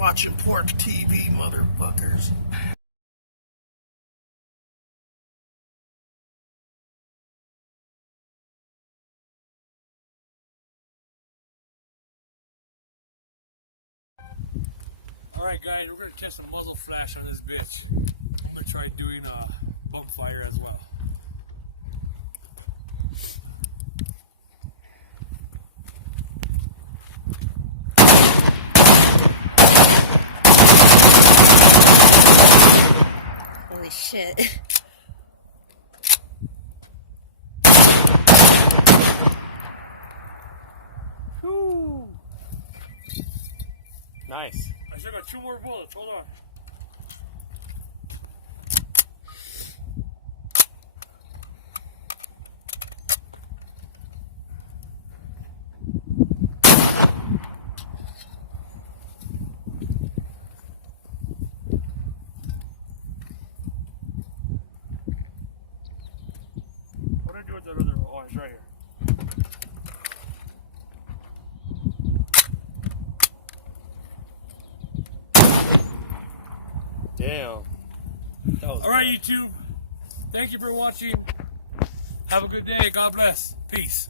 watching Pork TV, motherfuckers. Alright guys, we're going to test a muzzle flash on this bitch. I'm going to try doing a bump fire as well. Holy shit. Whew. Nice. I still got 2 more bullets, hold on. What do I do with that other? Oh, it's right here. Damn. Alright, YouTube. Thank you for watching. Have a good day. God bless. Peace.